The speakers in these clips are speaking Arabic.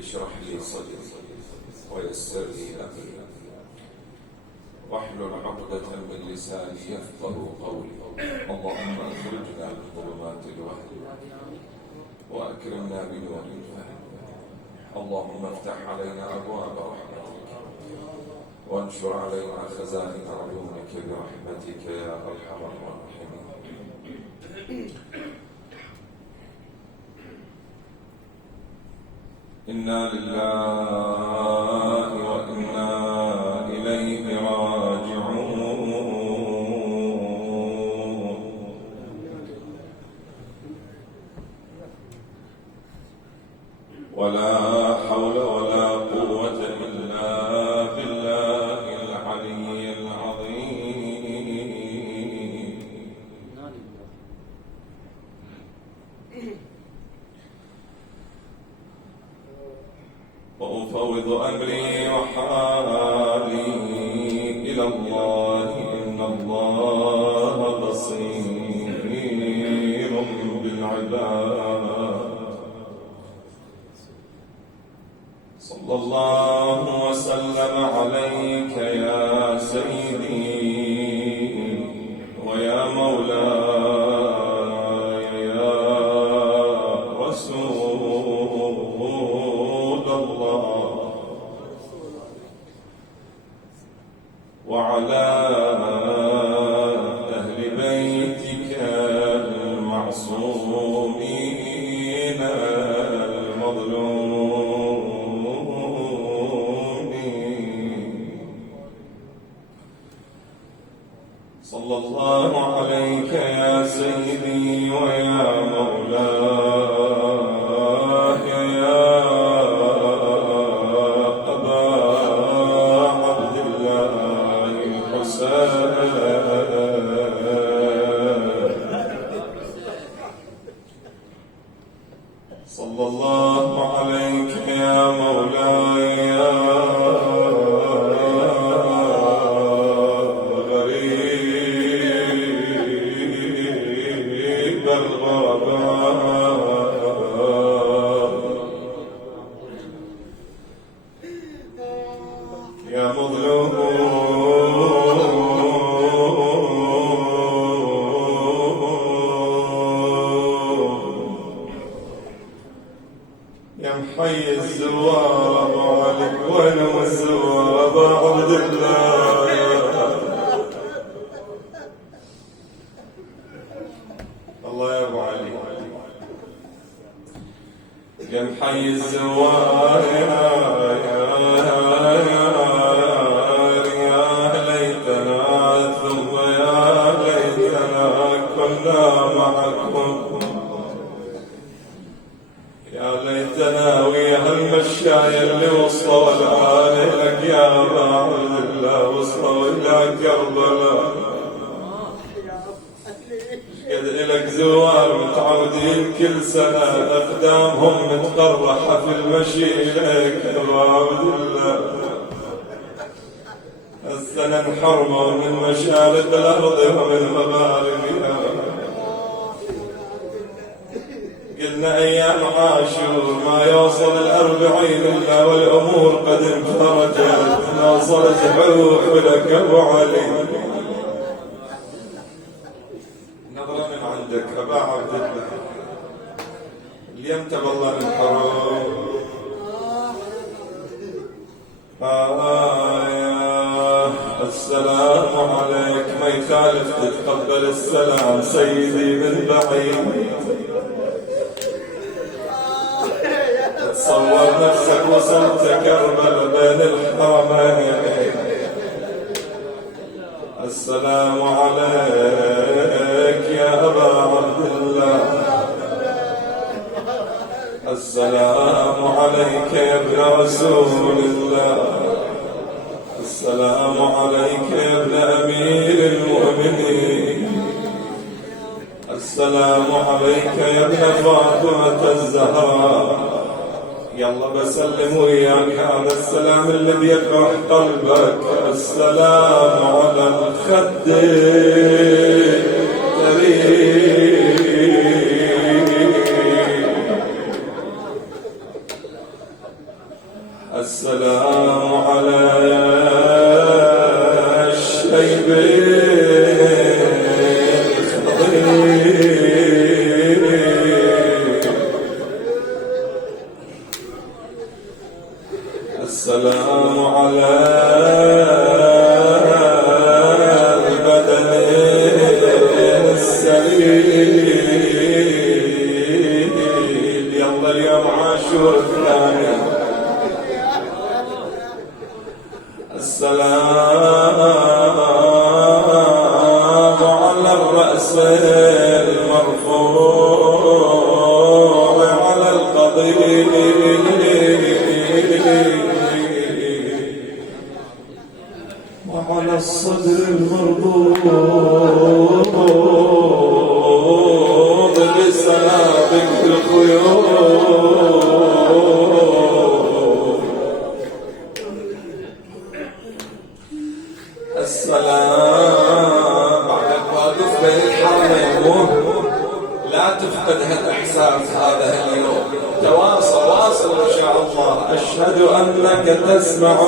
اشرح لي صدري ويسر لي أمري واحلل عقدة من لساني يفقه قولي. اللهم أخرجنا من ظلمات الوهم وأكرمنا بنور الفهم. اللهم افتح علينا أبواب رحمتك وانشر علينا خزائن عيونك برحمتك يا أرحم الراحمين. إنا لله وإنا إليه راجعون. ولا حول ولا قوة إلا بالله العلي العظيم. وأفوض أمري وحالي إلى الله إن الله بصير بالعباد. صلى الله وسلم عليك يا سيدي ويا مولاي يا رسول الله، وعلى أهل بيتك المعصومين المظلومين. صلى الله عليك يا سيدي ويا مولاي يا أبا عبد الله الحسين. صلى الله عليك يا مولاي يا غريب الغرباء، يا مظلوم يا محي الزوار ابو علي، وينهم الزوار ابو عبد الله؟ الله يا ابو علي يا محي الزوار يا ليتنا ثم يا ليتنا كنا معكم، يا ليتنا ويا هالمشاية اللي وصلوا الآن لك يا أبا عبد الله، وصلوا إلى كربلاء. قد إلك زوار متعودين كل سنة أقدامهم متقرحة في المشي إليك يا أبا عبد الله. السنة انحرموا من مشارق الأرض ومن مغاربها. قلنا أيام عاشور ما يوصل 40 إلا والأمور قد انفرجت، وصلت حروح لك أبو علي. نظرة من عندك أبا عبد الله، اليوم تبالله من حروح. السلام عليك، ما يخالف تتقبل السلام سيدي من بعيد. تصور نفسك وصلت كربلاء بين الحرمين. السلام عليك يا أبا عبد الله، السلام عليك يا ابن رسول الله، السلام عليك يا ابن أمير المؤمنين، السلام عليك يا ابن فاطمة الزهراء. يلا بسلم وياك هذا السلام اللي بيفرح قلبك. السلام على الخد الطريق، اليوم عاشور الثاني. السلام على الرأس المرفوع على القضيب وعلى الصدر المربوط بسنابك الخيوط. السلام بعدك واقف بين الحرمين، لا تفقد هالاحساس هذا اليوم. تواصل واصل ان شاء الله. اشهد انك تسمع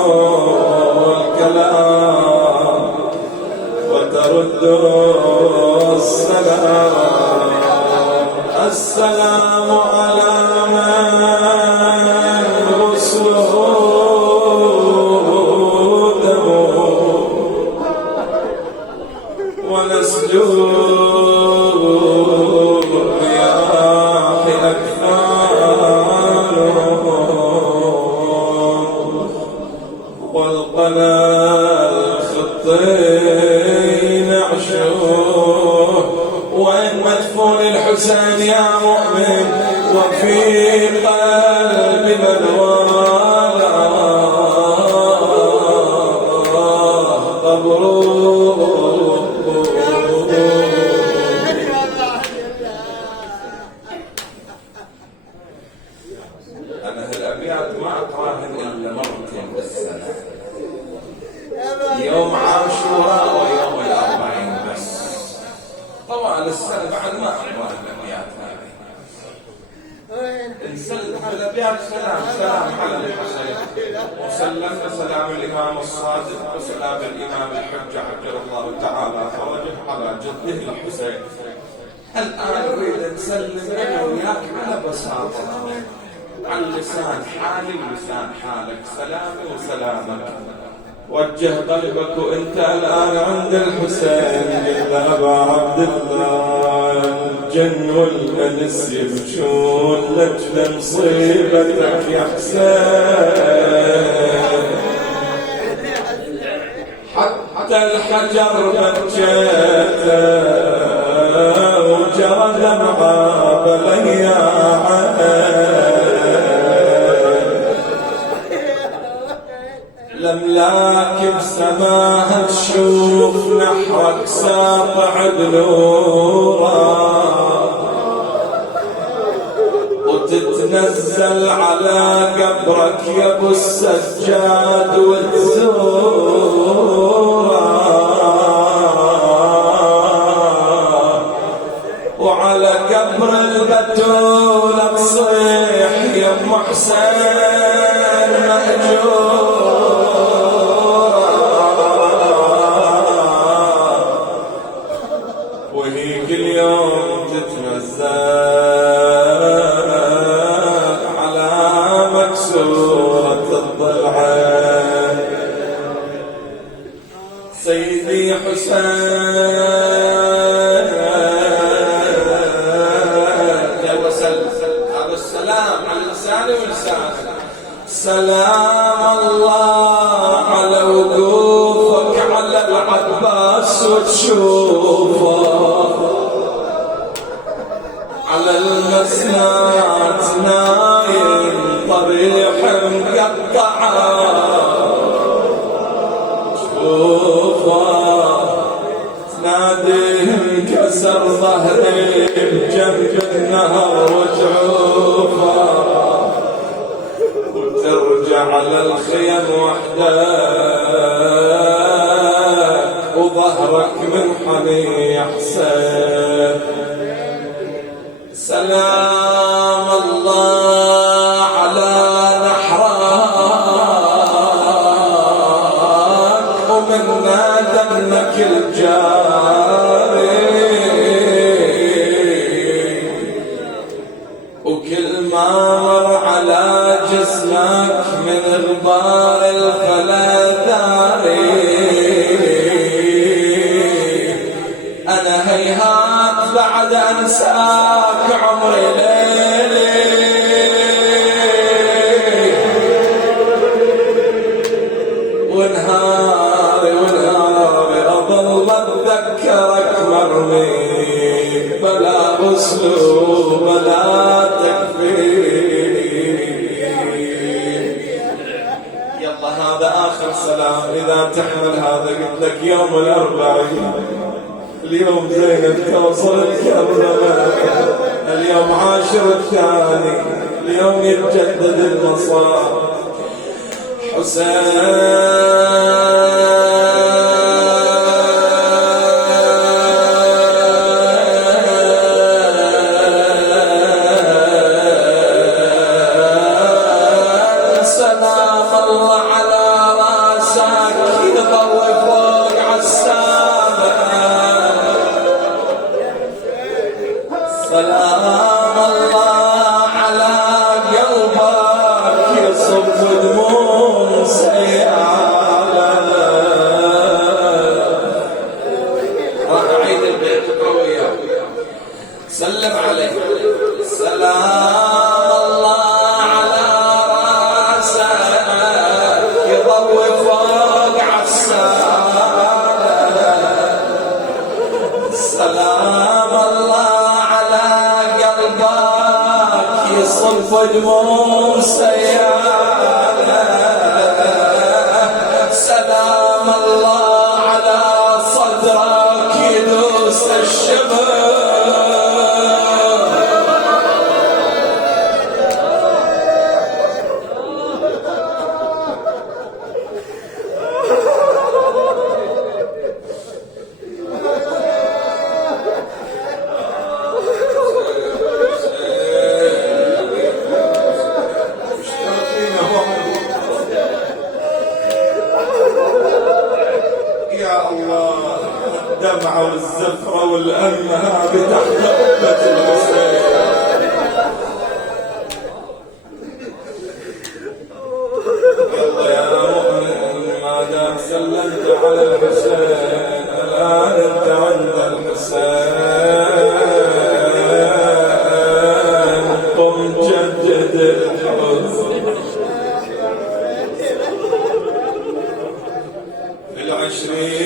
الكلام وترد السلام. السلام على من وسوده ونسجود الرياح أكفانهم والقنا الخطين عشوه. وين مدفون الحسين يا مؤمن؟ وفي قلبنا الوالاه قبره. أنا هالأبيات ما أقراهن إلا مرتين بالسنة، يوم عاشوراء ويوم الأربعين بس. طوال السنة بعد ما أقرأ الأبيات هذه. نسلم الأبيات سلام على الحسين، وسلمنا سلام الإمام الصادق وسلام الإمام الحجة عجل الله تعالى فرجه على جده الحسين. الآن نريد نسلم أنا وياك على بساطة، على لسان حالي ولسان حالك، سلامي وسلامك. وجه قلبك وانت الآن عند الحسين. قل له أبا عبد الله الجن والأنس يبكون لك لمصيبتك يا حسين. حتى الحجر بكيته وجرى دمعه بليا لملاك بسماها تشوف نحرك ساطع بنورا وتتنزل على قبرك يا ابو السجاد وتزورا وعلى قبر البتولة تصيح يا ام حسين مأجور. وهيك اليوم تتنزل على مكسورة الضلعين. سيدي حسين هذا السلام على لساني ولسانك. سلام الله على وقوفك على العباس وتشوفه على المسنات نايم طريح مقطعه شوفه تناديه انكسر ظهري بجنب النهر وتشوفه وترجع على الخيم وحدك وظهرك منحني يا حسين. سلام الله على نحرك ومنا دمك الجاري وكل ما مر على جسمك من غبار الفلاذاري. أنا هيهات بعد أنساك عمري ليلي عندك يوم الأربعين، اليوم زينب توصل الكربلاء، اليوم عاشر الثاني، اليوم يتجدد المصاب. سلم عليه سلام الله على راسك يضوي فوق عالسماء. سلام الله على قلبك يصف دموع سيالة. سلام الله على صدرك يدوس الشمس. الدمعة والزفرة والأمة تحت قبة الحسين. يلا يا مؤمن ما دام سلمت على الحسين الآن انت عند الحسين. قم جدد الحزن في العشرين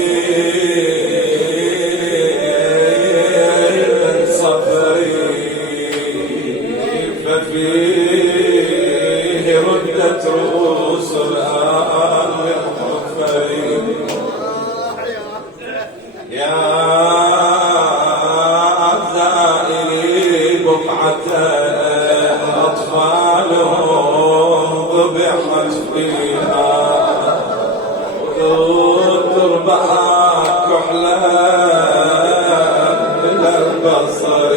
صفري ففيه ردت رؤوس الآن الحفري. يا زائري بقعة أطفالهم ذبحت فيها تربها كحلا من البصر.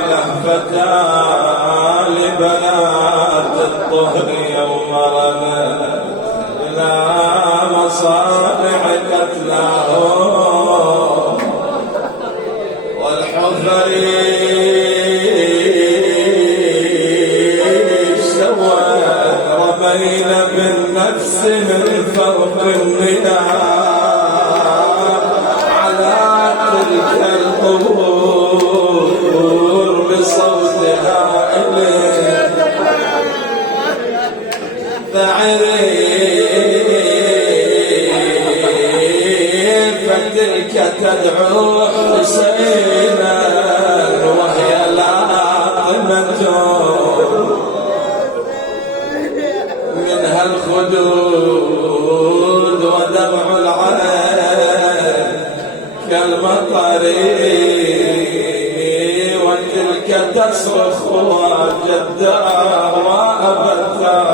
ولهفتا لبنات الطهر يوم رمى إلى مصانع قتلاهم والحذر سوى رمينا بالنفس من فوق النداء على تلك القبور بصوتها إليه فتلك تدعو حسينا وهي لاطمة منها الخدود ودمع العين كالمطر. وتلك تصرخ وجدها وأبتها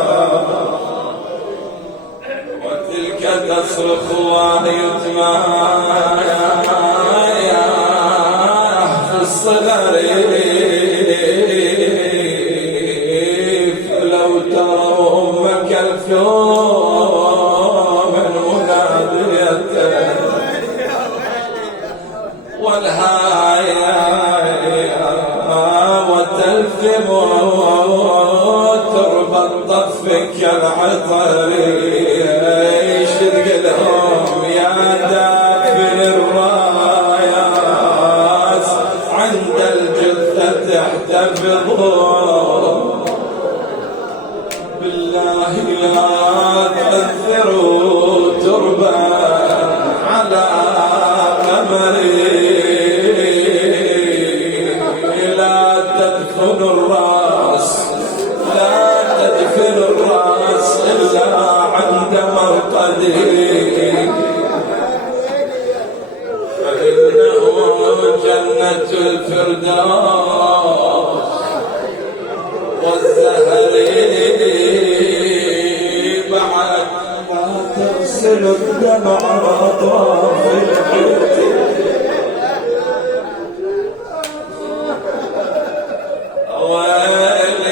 وتلك تصرخ ويتمايا في الصغر. فلو تروا أمك الفيوم منادية والهايا وتلثم تربط طفك العطر. يشرق لهم يا دافن الرايات عند الجثة تحتفظون. بالله لا تأثروا تربا على قمري. لا تدفن الراس لا تدفن الراس إلا الفردوس والزهري بعد ما تغسل الدمع أطراف الحيط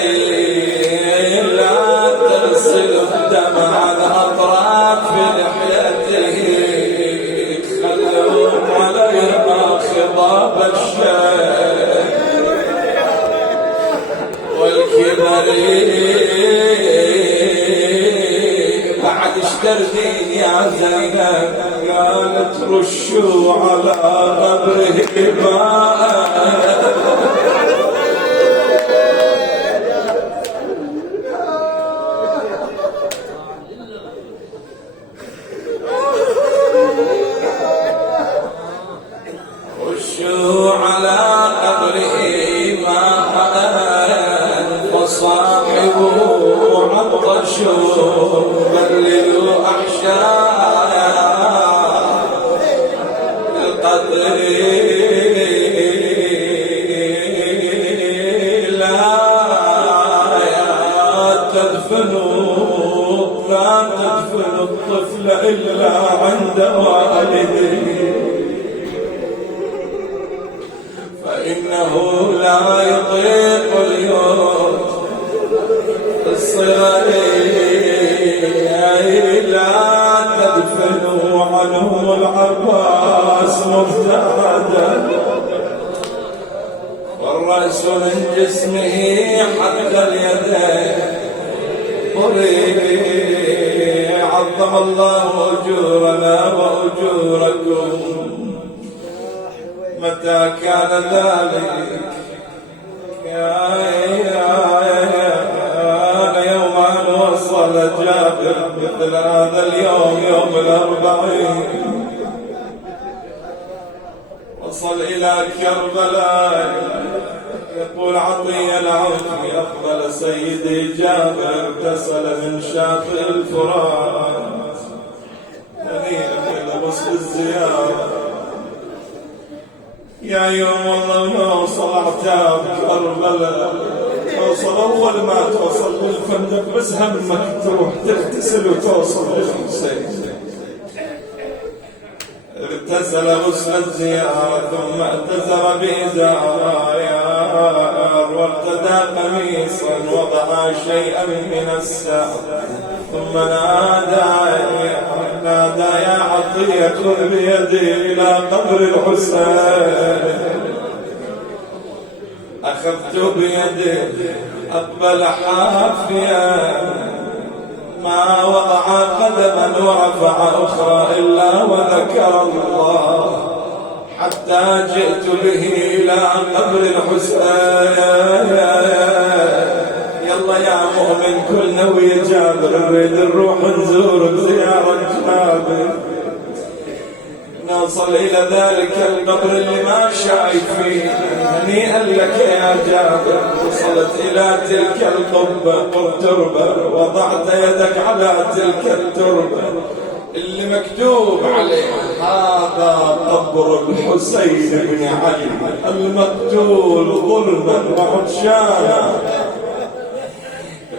ويلي لا تغسل الدمع على أطراف لحيته خلوا عليها خضاب الشيء والكبر بعد اشتردين يا زينب قالت رشوا على قبره ماء بللوا أحشاء القدر لا تدفنوا الطفل إلا عند والده فإنه لا يطيق اليوم الصغر لا تدفنوا عنهم العباس مفتادا والرأس من جسمه حتى اليدين عظم الله أجورنا وأجوركم متى كان ذلك يوم أن وصل جابر مثل هذا اليوم يوم الأربعين وصل إلى كربلاء يقول عطية العوفي أقبل سيدي جابر اغتسل من شاطئ الفرات هنيئا لبس الزيارة يا يوم والله ما وصل اعتاب كربلاء توصل أول ما توصل للفندق بس همك تروح تغتسل وتوصل للحسين اغتسل غسل الزيارة ثم اعتذر بإزار وارتدى قميصا وضع شيئا من الساق ثم نادى يا عطية خذ بيدي إلى قبر الحسين أخذت بيده أقبل حافيا ما وضع قدما ورفع أخرى إلا وذكر الله حتى جئت به إلى قبر الحسين يلا يا مؤمن كل نوي جابر نريد نروح نزور زيارة جابر نوصل إلى ذلك القبر اللي ما شايف فيه هنيئا لك يا جابر وصلت إلى تلك القبة والتربة وضعت يدك على تلك التربة اللي مكتوب عليه هذا قبر الحسين بن علي المقتول ظلما وعطشانا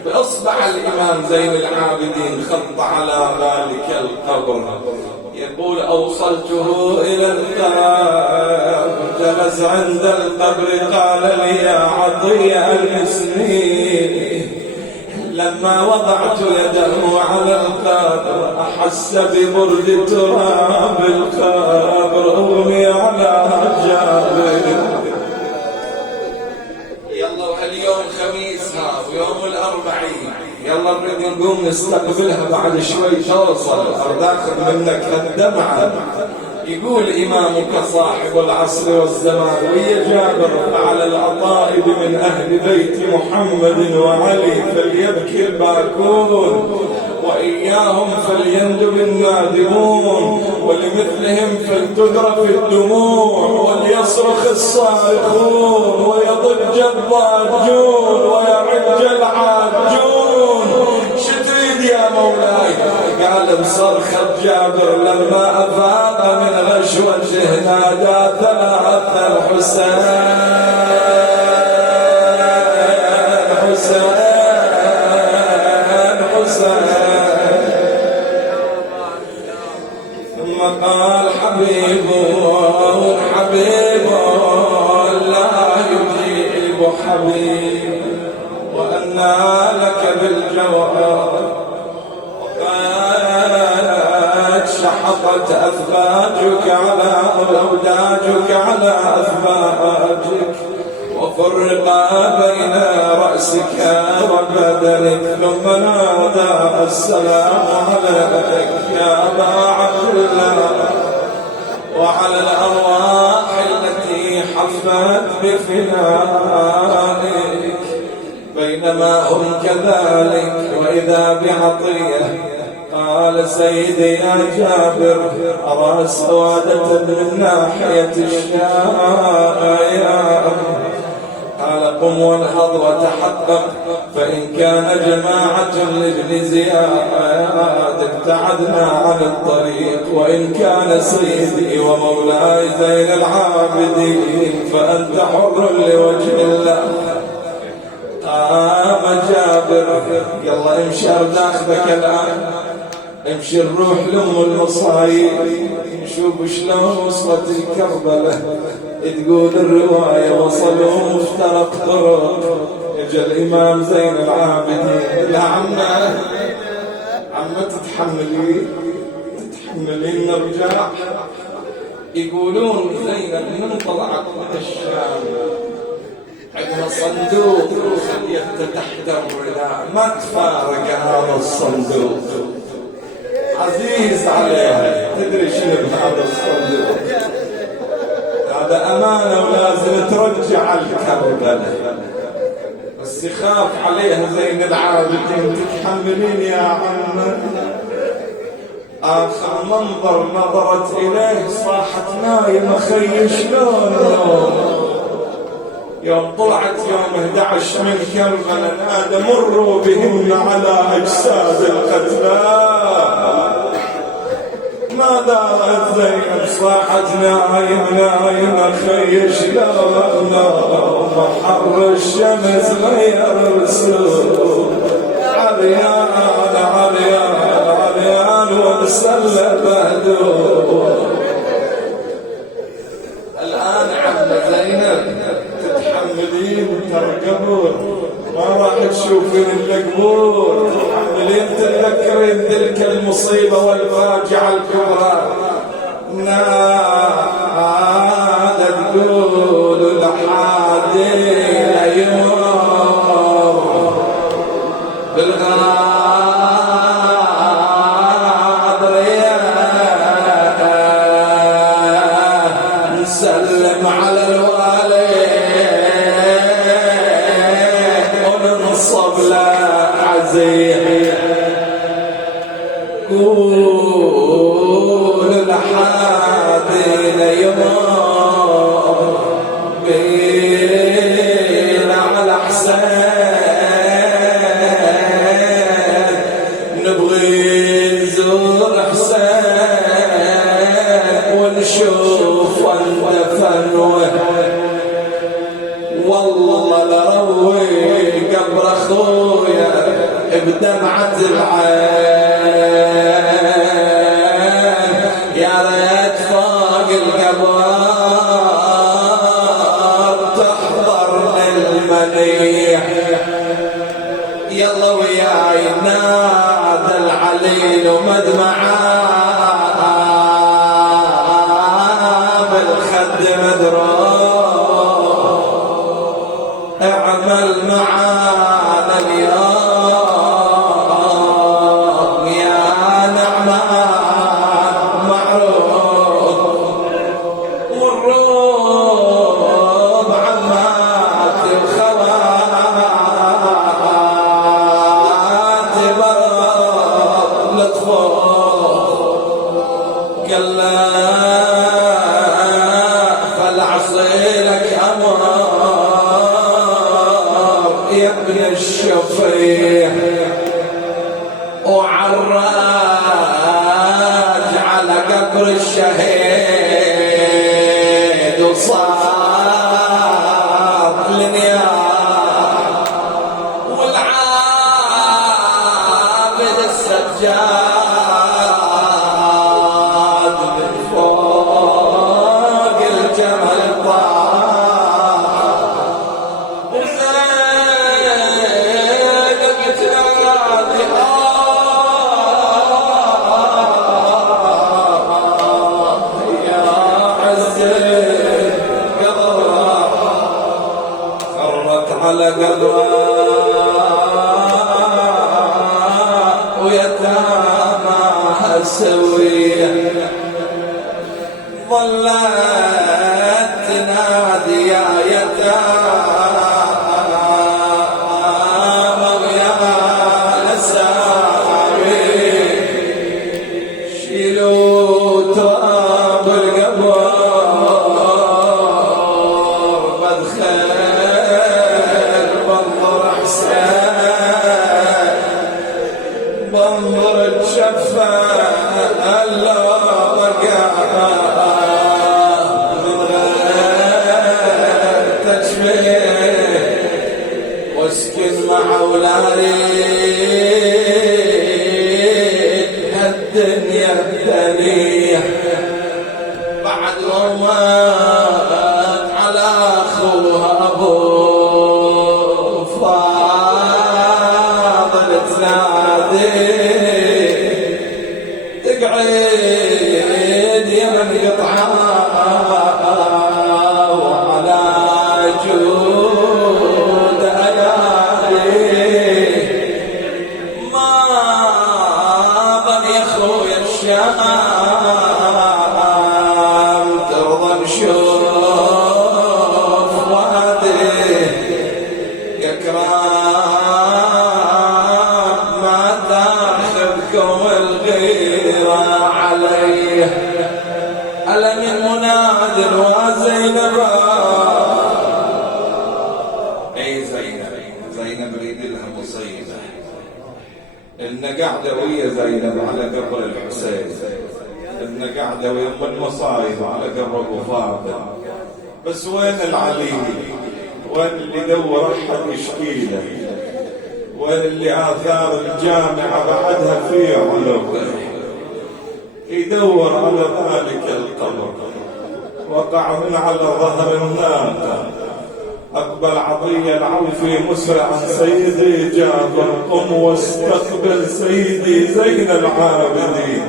بأصبع الإمام زين العابدين خط على ذلك القبر يقول أوصلته إلى الدار جلس عند القبر قال لي يا عطية المسني لما وضعت يده على القبر أحس ببرد تراب القبر أغمي على جابر يلا وهاليوم خميس ويوم الأربعين يلا نريد نقوم نستقبلها بعد شوي توصل أرداخل منك الدمعة يقول إمامك صاحب العصر والزمان ويا جابر على الأطائب من أهل بيت محمد وعلي فليبكي الباكون وإياهم فليندب النادمون ولمثلهم فلتذرف الدموع وليصرخ الصارخون ويضج الضاجون ويعج العاجون شتريد يا مولاي قال بصرخة جابر لما أفاق من غشوته نادى ثلاث الحسين حبيب وأنى لك بالجواب وقد شحطت أفلاجك على أوداجك على أفلاجك وفرقا بين رأسك وبدنك ثم نادى السلام عليك يا أبا عبد الله وعلى الأرواح التي حفت بفنائك بينما هم كذلك وإذا بعطية قال سيدي يا جابر أرى سوادة من ناحية الشام قال قم وانهض وتحقق فإن كان جماعة لابن زياد ابتعدنا عن الطريق وإن كان سيدي ومولاي زين العابدين فأنت حر لوجه الله. قام جابر يلا امشي أرداخبك الآن امشي نروح لأم المصايب نشوف شلون وصلت الكربلة. تقول الرواية وصلوا مفترق طرق اجا الإمام زين العابدين لا عمّا تتحملين نرجع. يقولون زينب من طلعت من الشام عندها صندوق خليته تحت الرداء ما تفارق هذا الصندوق عزيز عليها. تدري شنو بهذا الصندوق؟ هذا أمانة ولازم ترجع الكربلة بس يخاف عليها زين العابدين. تتحملين يا عم؟ آخر منظر نظرت إليه صاحت نايمة خي شلون يوم طلعت يوم 11 من كربلاء نادى مروا بهن على أجساد القتلى. ما دارت زينب صاحت نايمة خي شلون حر الشمس غير الرسول عريان ومسلة بهدوء. الآن عم زينب تتحملين ترقبون ما راح تشوفين القبور تتحملين تتذكرين تلك المصيبة والفاجعة الكبرى. نادى تقول لحادي يمر بالغادر نسلم على الوالي وننصب له عزيز. قول لحادي يمر بينا على حسين نبغي نزور حسين ونشوف اندفن والله لروي قبر اخويا بدمعة العين يا ريت فوق القبر تحضرني المنيح. يلا وياي نادى العليل ومدمعه بالخد مدروح اعمل معانا اليوم يا نعمان معروف والروب عماتي وخواتي برب لطفوف قال لا فالعصيلك أمر يا ابن الشفيع وعراج على قبر الشهيد وصار لنيار والعابد السجاد من فوق الجمل طار على قراء ويتامى سوية ظلت تنادي يا يتامى ويا نساري شيلوا تراب القبر بدخل بنظر حسين بنظر الشفة الله وقع من غير تشبيه واسكن مع اولادي الدنيا الدنيا بعد ومات على اخوها ابو فاضل تنادي تقعد يمن قطعه وعلى جود ايادي ما بني اخويا الشام ترضى نشوف وادي يا كرام ما تاخذكم الغيره عليه ألم مناد وزينب اي زينب ريد لها مصيبه إن قاعدة ويا زينب على قبر الحسين إن قاعدة ويا أم المصايب على قبر أبو فاضل بس وين العلي وين اللي دور أحد يشكيله وين اللي آثار الجامعة بعدها في علو يدور على ذلك القبر وقع من على ظهر الناقة أقبل عطية العوفي مسرعا سيدي جابر قم واستقبل سيدي زين العابدين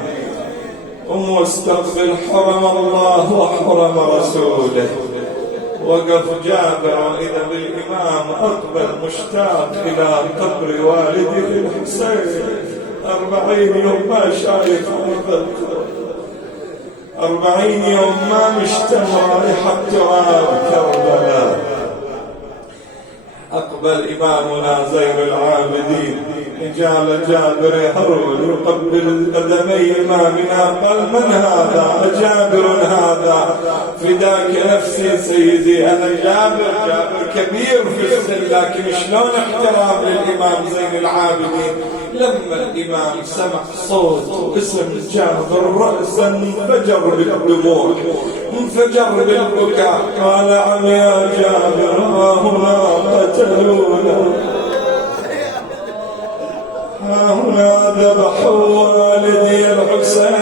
قم واستقبل حرم الله وحرم رسوله وقف جابر وإذا بالإمام أقبل مشتاق إلى قبر والدي في الحسين 40 يوم ما شايف مثل 40 يوم ما مشتم رائحة تراب كربلاء أقبل إمامنا زين العابدين رجال جابر يهرول يقبل قدمي إمامنا قال من هذا جابر هذا فداك نفسي سيدي أنا جابر كبير في السن لكن شلون احترام للإمام زين العابدين لما الإمام سمع صوت اسم جابر رأسا انفجر بالدموع انفجر بالبكاء قال عم يا جابر ها هنا قتلونا ها هنا ذبحوا والدي الحسين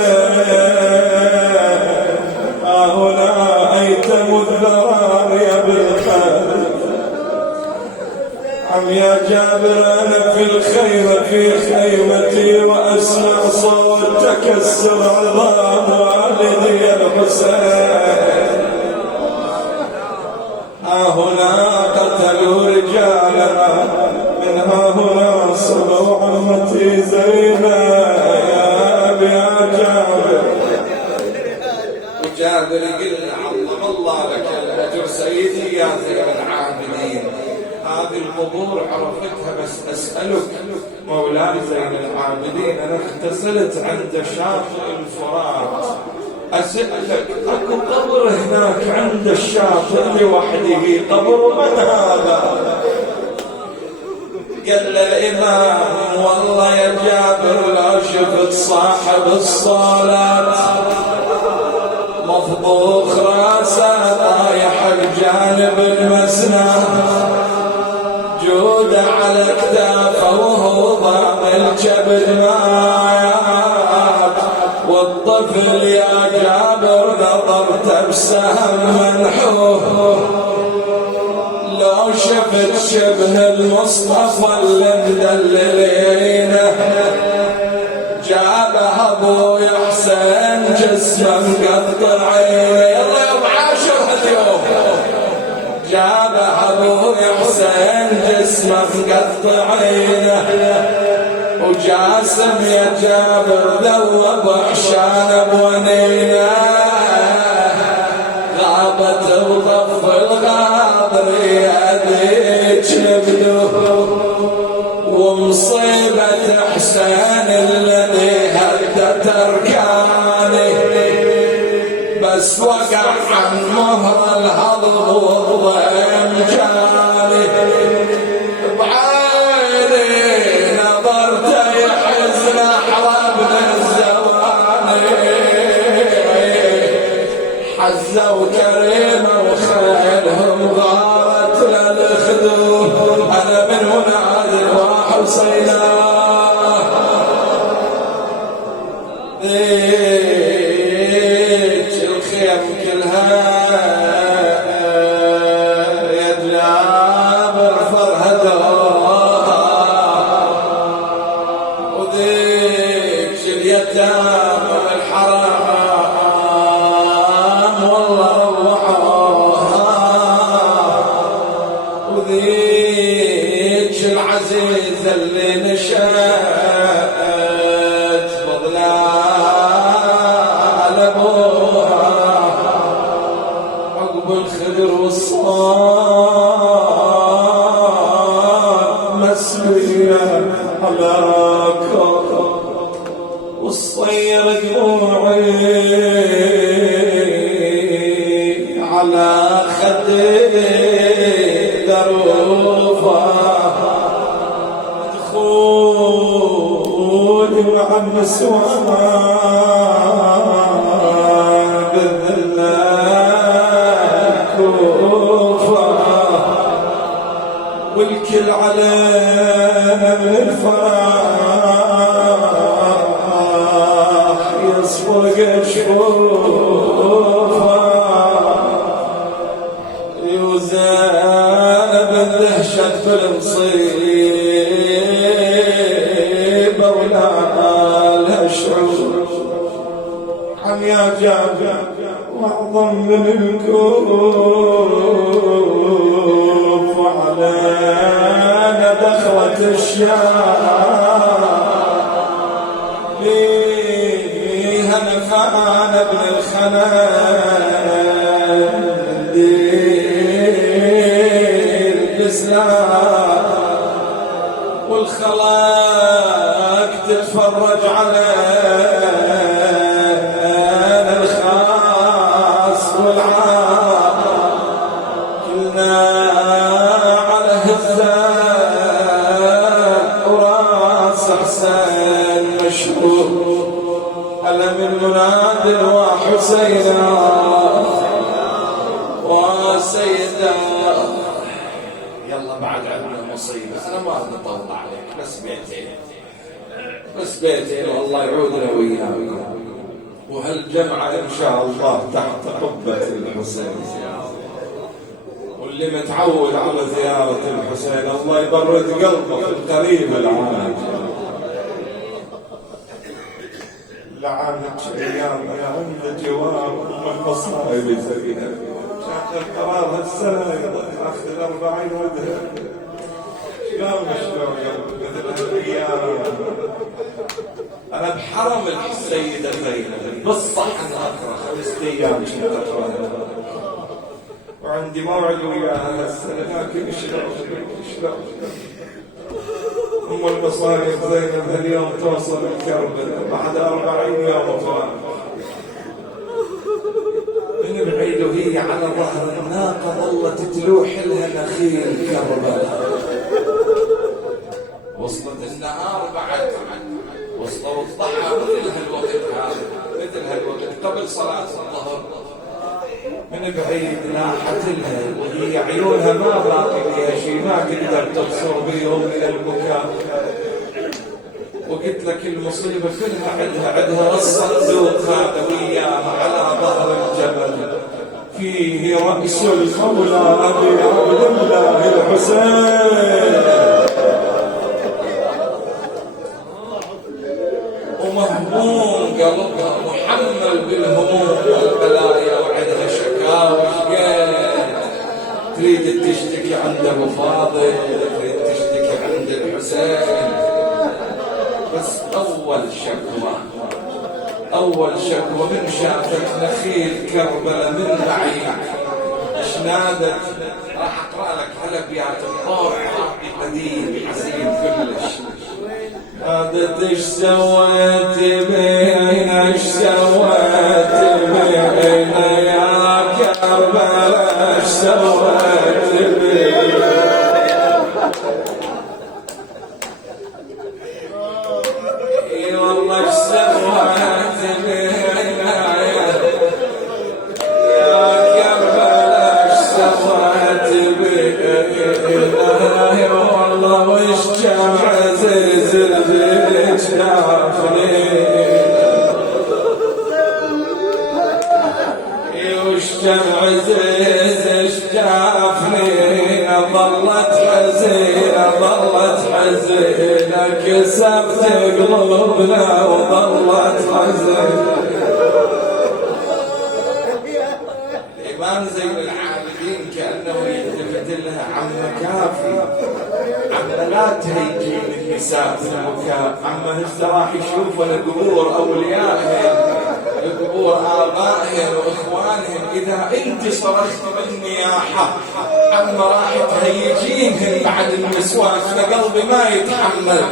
ها هنا أيتم الذراري بالخير عم يا جابر أنا في الخيمة في خيمتي وأسمع صوت تكسر عظام والدي الحسين ها هنا قتلوا رجالنا من ها هنا صلوا عمتي زينب يا جابر وجابر يقول عظم الله لك الأجر سيدي يا زين العابدين هذه القبور عرفتها بس أسألك مولاي زين العابدين أنا اغتسلت عند شاطئ الفرات أسألك أكو قبر هناك عند الشاطئ لوحده قبر من هذا قال الإمام والله يا جابر لو شفت صاحب الصلاة مفضوخ راسه طايح بجانب المسنى جودة على كتافه وهو ضامن جبل مايات والطفل يا جابر نظرت بسهم منحوه لو شفت شبه المصطفى اللي مدللينه جابها ابوي حسين جسمه مقطعين يلا يوم عاشر هاليوم جاب ابو حسين جسمه مقطعينه وجاسم يا جابر ذوب عشان بونينه غابت وطف الغابر يديك بدو ومصيبة حسين الذي هدت اركاني بس وقع عن مهر الهضم والضيم جاني بعيني نظرت يحزن احرى من الزواني حزوا كريمه وخيلهم غارت للخدود انا من هنا وحسينا ذيك الخيم كلها يا جابر فرهدوها وذيك اليتامى الحرام والله روحوها وذيك العزيزة اللي نشأت بضلال أبوها عقب الخدر والصاد مسوية على كوكب والصير دموعي على خدي ذروفه دخولي مع النسوان بالذلة كوفة والكل علينا من الفرح يصفق شوفه يوزان بالدهشة في المصيبة ولا لها شعور عم يا جابر واعظم من الكوف وعلينا دخلت الشام بيها نفعنا ابن الخناديل الإسلام والخلاق تتفرج علينا الخاص والعام كلنا على هزان وراس حسين مشهور هلا من مناد وحسينا وسيدا يلا بعد عندنا مصيبة أنا ما أريد أطول عليك بس بيتين والله يعودنا وياكم وهالجمعة إن شاء الله تحت قبة الحسين واللي متعود على زيارة الحسين الله يبرد قلبه في القريب العاجل لعنك أيام يا عند جوار والمصائب زينة كانت القرار هالسنة أخذ 40 ودها شلون مثل هالأيام أنا بحرم السيدة زينب بالصحن أقرأ 5 أيام كنت أقرأ وعندي موعد وياها هالسنة لكن شلون أم المصاريف زينب اليوم توصل الكربلاء بعد 40 يوم وفاة من بعيد وهي على ظهر الناقة ظلت تلوح لها نخيل كربلاء وصلت النهار بعد وصلوا الضحى مثل هالوقت قبل صلاة الظهر من بعيد لاحت لها وهي عيونها ما باقي فيها شيء ما تقدر تبصر بيهم من البكاء وقلت لك المصيبة كلها عندها الصندوق هذا وياها على ظهر الجبل فيه رأس المولى أبي عبد الله الحسين ومهموم قلبها محمل بالهموم والبلايا وعندها شكاوى تريد تريد تشتكي عند ابو فاضل، تريد تشتكي عند الحسين، بس اول شكوى من شافت نخيل كربلاء من بعيد ايش نادت؟ راح اقرا لك على ابيات الطور عراقي قديم حزين كلش. نادت ايش سويت بينا، ايش سويت بينا يا كربلاء، ايش سويت بينا، اي والله ايش سويت بينا يا كربلاء، ايش سويت بينا يا والله، وش جمع زلزل بجنافني، وش جمع زلزل جافني، ظلت حزينة ظلت حزينة، كسبت قلوبنا وظلت حزينة. الإمام زين العابدين كأنه يلتفت لها عم كافي، عم لا تهيجين النساء في البكاء، عم هسه راح يشوفون قبور أوليائهم، قبور آبائهم وإخوانهم، إذا أنت صرخت مني يا حق عم راح تهيجينهم بعد النسوان، فقلبي ما يتحمل.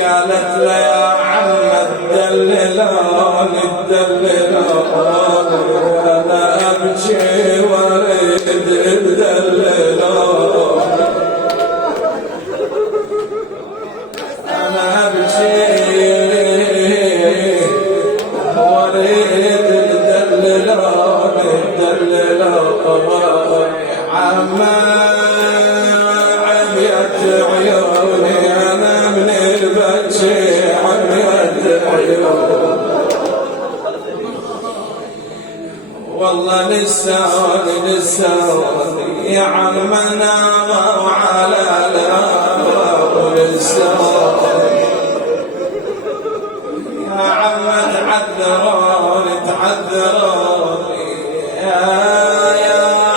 قالت له يا عم الدللان الدللان، أنا أبكي واريد الدللان، أنا أبكي واريد الدللان الدللان، عما عميت عيوني أنا من البكي، عميت عيوني والله لساني لساني يا عم ناموا على الأبواب لساني، يا عم تعذروني تعذروني يا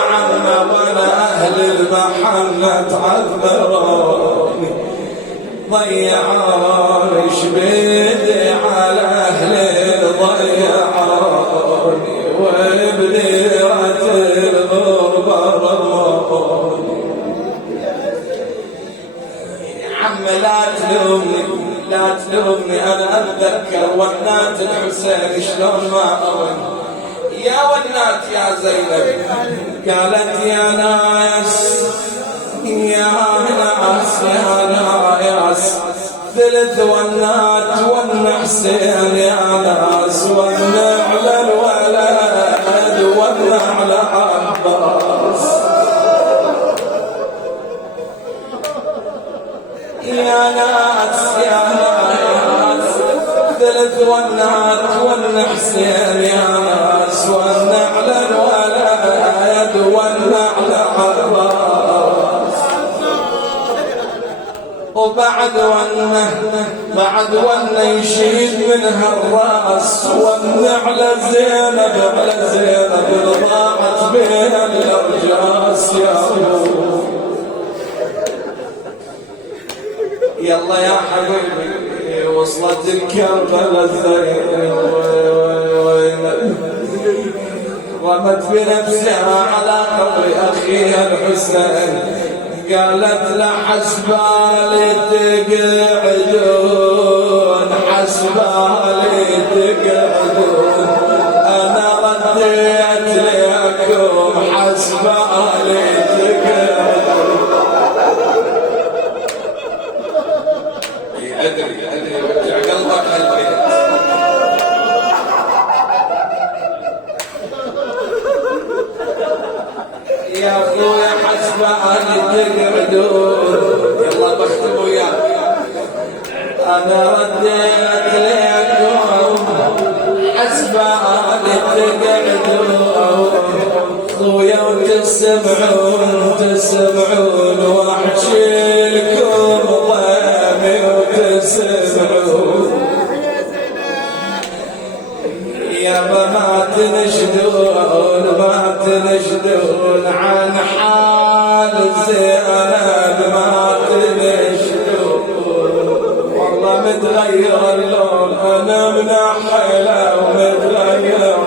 عم، وانا أهل المحنة تعذروني، ضيعوني شبيدي على أهلي ضيعوني، وبديرة الغربة رموني. يا عم لا تلومني لا تلومني، أنا أتذكر ونات الحسين شلون ما أظن، يا ونات يا زينب، قالت يا ناس يا ناس يا ناس، ثلث ونات ون حسين يا ناس، ون على الولد ون على عباس، يا ناس يا ناس، ثلث ونات ون حسين يا ناس، ون على الولد ون على عباس، وبعد ونه يشيل منها الراس، ون على زينب على زينب، ضاعت بين الارجاس يا ابو. يلا يا حبيبي وصلت الكربلاء الزين، رمت بنفسها على قبر اخيها الحسين، قالت له حسبالي تقعدون حسبالي تقعدون، انا رديت لكم حسبالي تقعدون. ادري وجع قلبك هالبيت، يا اخويا حسبالي تقعدون، يلا بختم وياك، انا رديت لكم حسبالي تقعدون، خويا وتسمعون تسمعون، واحكي لكم ضيمي وتسمعون، يا ما تنشدون ما تنشدون عن حال زينب ما تنشدو والله متغير اللون انا من حيله ومتغير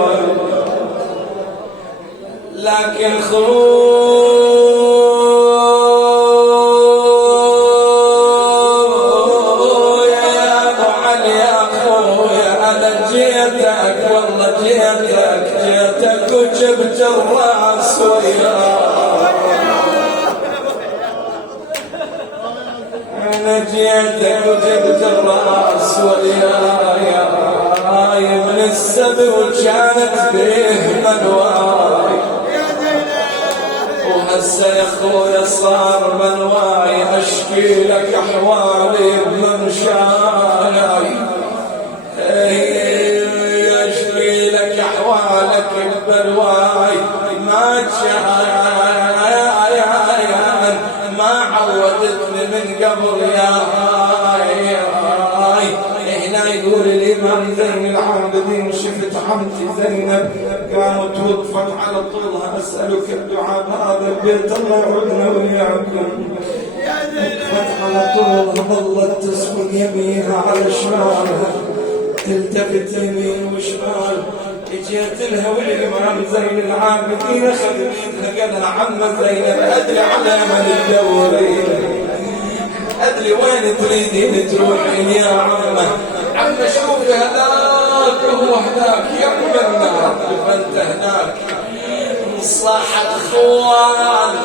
لكن جيتك وجبت الراس وياي انا جيتك وجبت الراس وياي من السبي وكانت بيه منواي وهسه يا اخويا صار منواي اشكي لك احوالي بممشاي أحوالك البلواي ما جاي ما عودتني من قبل ياي هنا يقول الإمام زين العابدين شفت عمتي زينب قامت وقفت على طولها أسألك الدعاء هذا البيت الله يعودنا وياكم وقفت على طولها ظلت تسكن يمينها على شمالها تلتفت يمين وشمال اجيت لها والإمام زين العابدين اخذ بيدها قالها عمه زينب ادري على من تدورين ادري وين تريدين تروحين يا عمه شوفي هذاك وهو هناك يا النار فانت هناك صاحت خوان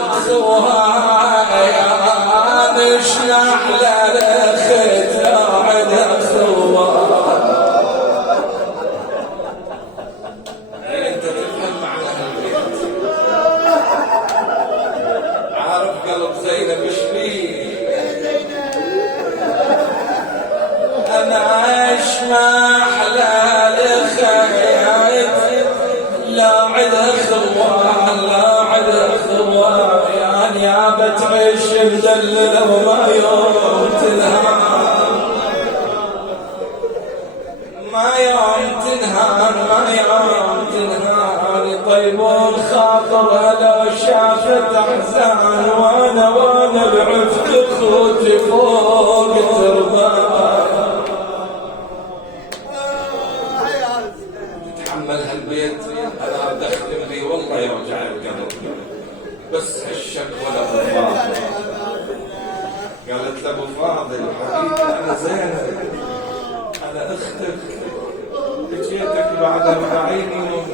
اشلح للخيط لاعد خوان زينب شبيه انا اشمع حلال خيايت لا عد خوان لا عد خوان يا بتعيش مدلله وما يوم تنهار ما يوم تنهار طيبون خاطرها لو شافت احزان وانا بعفت خوتي فوق تربان تتحمل هالبيت انا بدي اختم لي والله يرجع القلب بس هالشك ولا بالله قالت لابو فاضل حبيبي انا زينب انا اختك جيتك بعد 40 يوم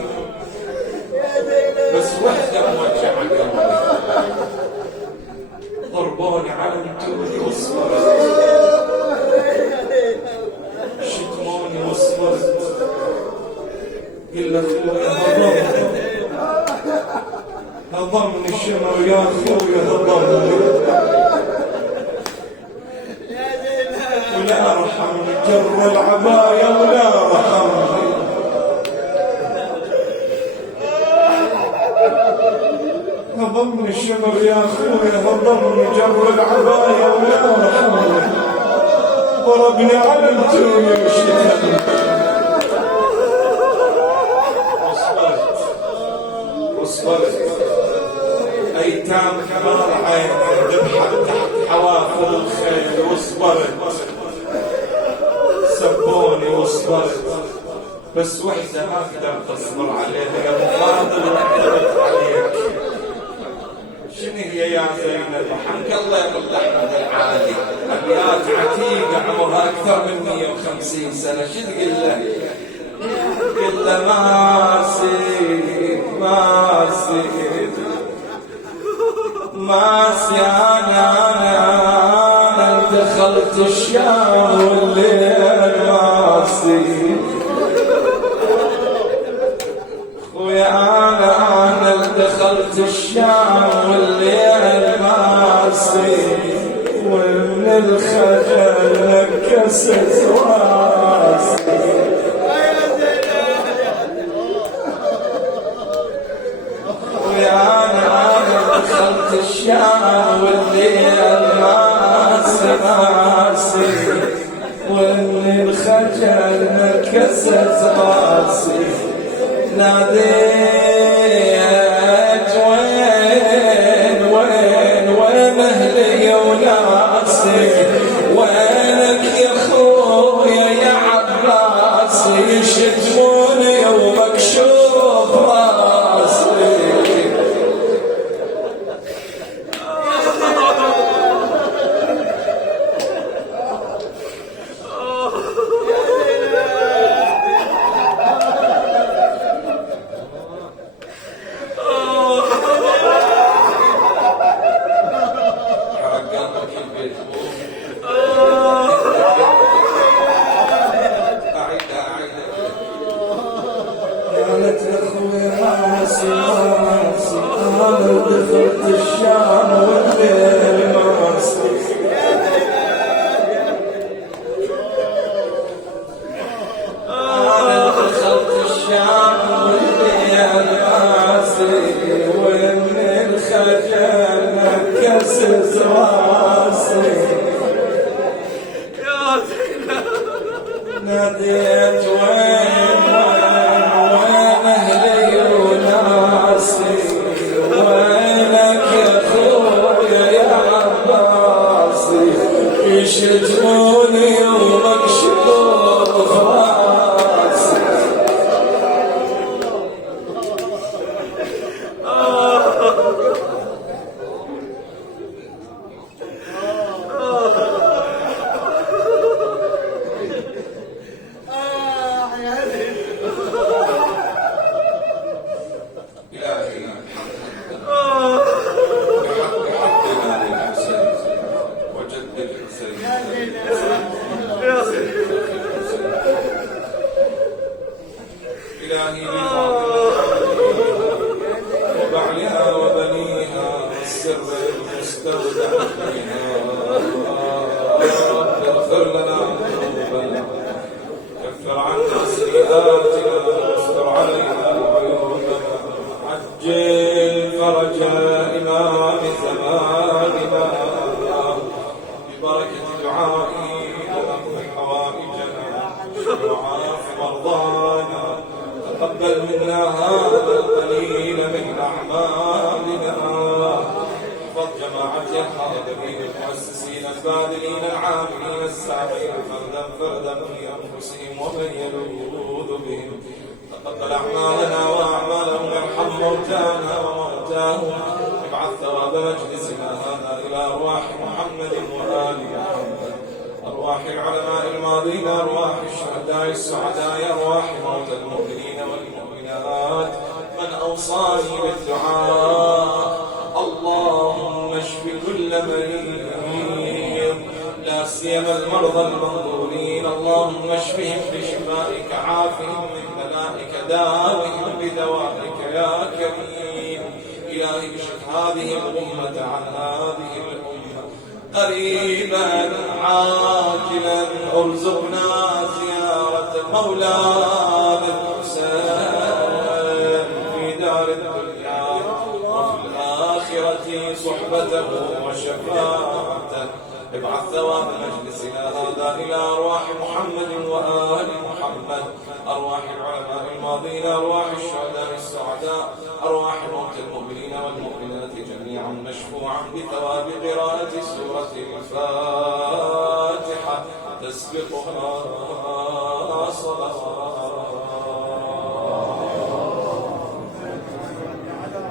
بس وحده موجعه قلبي ضربوني على متوني وصبرت شتموني وصبرت قل اخويا هضمني الشمر يا اخويا هضمني ولا رحمني جر العباية ولا رحمني هضمني الشمر يا اخويا هضمني جر العباية ولا رحمني ضربني على التوني وشتمني وصبرت ايتام كبار عين ذبحت تحت حوافر الخيل وصبرت سبوني وصبرت بس وحده ما اقدر تصبر عليها يا ابو فاضل وقدرت عليك شنو هي يا زينب حمك الله يا ابو احمد العالي ابيات عتيقه عمرها اكثر من 150 سنه شو تقول له؟ قل له ماسي انا دخلت الشام والليل ماسي خويا انا دخلت الشام والليل ماسي ومن الخجل نكست راسي دخلت الشام والليل ماسي ومن الخجل نكست راسي ناديت وين وينك يا خويا يا عباس يشتموني ومكشوف راسي دخلت الشام والليل ماسي أنا دخلت الشام والليل ماسي ومن الخجل نكسس راسي ناديت وين أهلي وناسي وينك يا خويا يا عباسي يشتموني ومكشوف راسي إلهي وبعلها وبنيها والسر المستودع فيها اغفر لنا ذنوبنا كفر عنا سيئاتنا واستر علينا عيوبنا عجل فرج إمام زماننا ببركة دعائي لنقضي حوائجنا وعاف مرضانا تقبل منا هذا القليل من أعمالنا احفظ جماعة الحاضرين المؤسسين الباذلين العاملين الساعين فردا في أنفسهم ومن يلوذ بهم تقبل أعمالنا وأعمالهم ارحم موتانا وموتاهم ابعث ثواب مجلسنا هذا إلى أرواح محمد وآل محمد أرواح العلماء الماضين أرواح الشهداء السعداء أرواح موتى المؤمنين والمؤمنات من أوصاني بالدعاء اللهم اشف كل مريض لا سيما المرضى المنظورين اللهم اشفهم بشفائك عافهم من بلائك داوهم بدوائك يا كريم إلهي اشف هذه الأمة عن هذه الأمة قريبا عاجلا ارزقنا زيارة مولانا الحسين في دار الدنيا وفي الآخرة صحبته وشفاعته ابعث ثواب مجلسنا هذا إلى أرواح محمد وآل محمد أرواح العلماء الماضين أرواح الشهداء السعداء أرواح موتى المؤمنين والمؤمنات جميعا مشفوعا بثواب قراءة سورة الفاتحة تسبقها صلوات